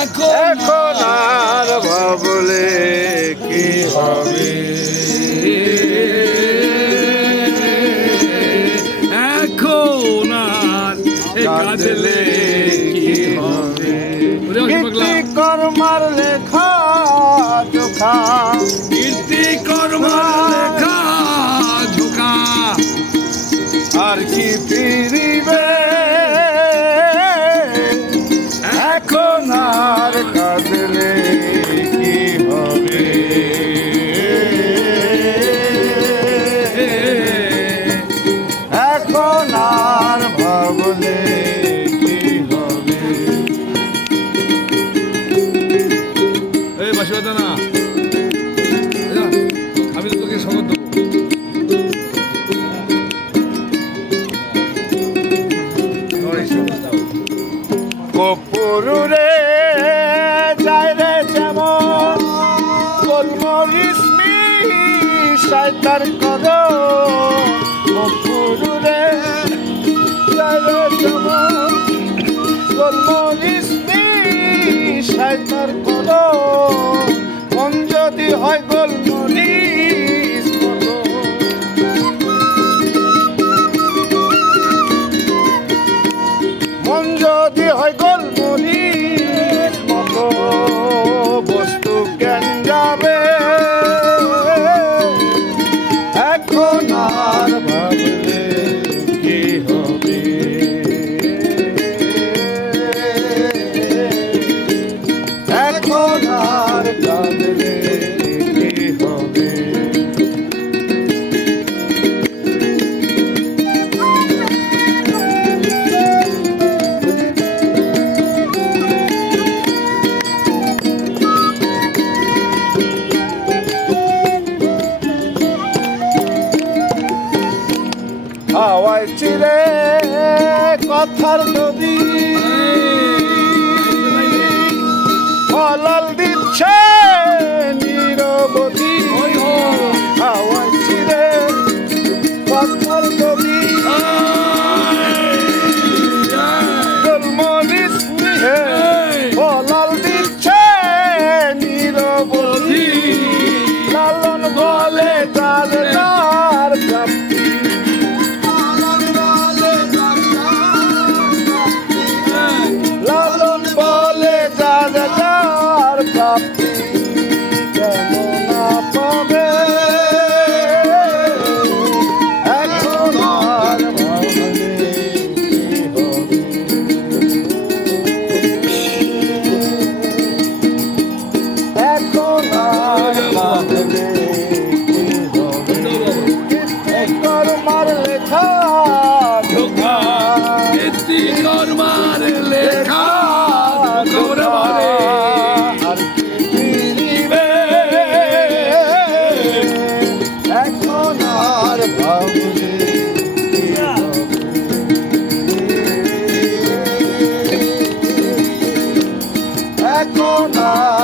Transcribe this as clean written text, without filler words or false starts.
এখন আর ভাবলে কি হবে, এখন আর কাঁদলে কি হবে। কর্মার লেখা জোখা, কীর্তি কর্মার লেখা ঝোঁকা, আর কি ফিরিবে এখন আর কাঁদলে কি হবে। এখন আর ভাবলে কি হবে। এই বাসি বাজা না, আমি তো তোকে শপথ দেবো। কপুরে যায় রে যেমন গোলমরিচ মিশাইতার করো। কপুরে যায় রে যেমন গোলমরিচ মিশাইতার করো। মন যদি হয় গোলমরিচ মতো, মন যদি হয় গোলমরিচ মতো, বস্তু জ্ঞান যাবে এখন আর ভাবলে কি হবে। এখন আর কাঁদলে কি হবে। হাওয়ায় চিরে কথার নদী, ফলাল দিচ্ছে নিরবধি। হাওয়ায় চিরে কথার নদী, গোলমরিচ নিয়ে ফলাল দিচ্ছে নিরবধি। লালন বলে তার তার প্রাপ্তি, লালন বলে যার যার প্রাপ্তি কেন না পাবে। এখন আর ভাবলে কি হবে। এখন আর ভাবলে কি হবে। কর্মার লেখা ঝোঁকা, কীর্তি কর্মার লেখা ঝোঁকা বলে। আর কি ফিরিবে এখন আর ভাবলে কি হবে। এখন আর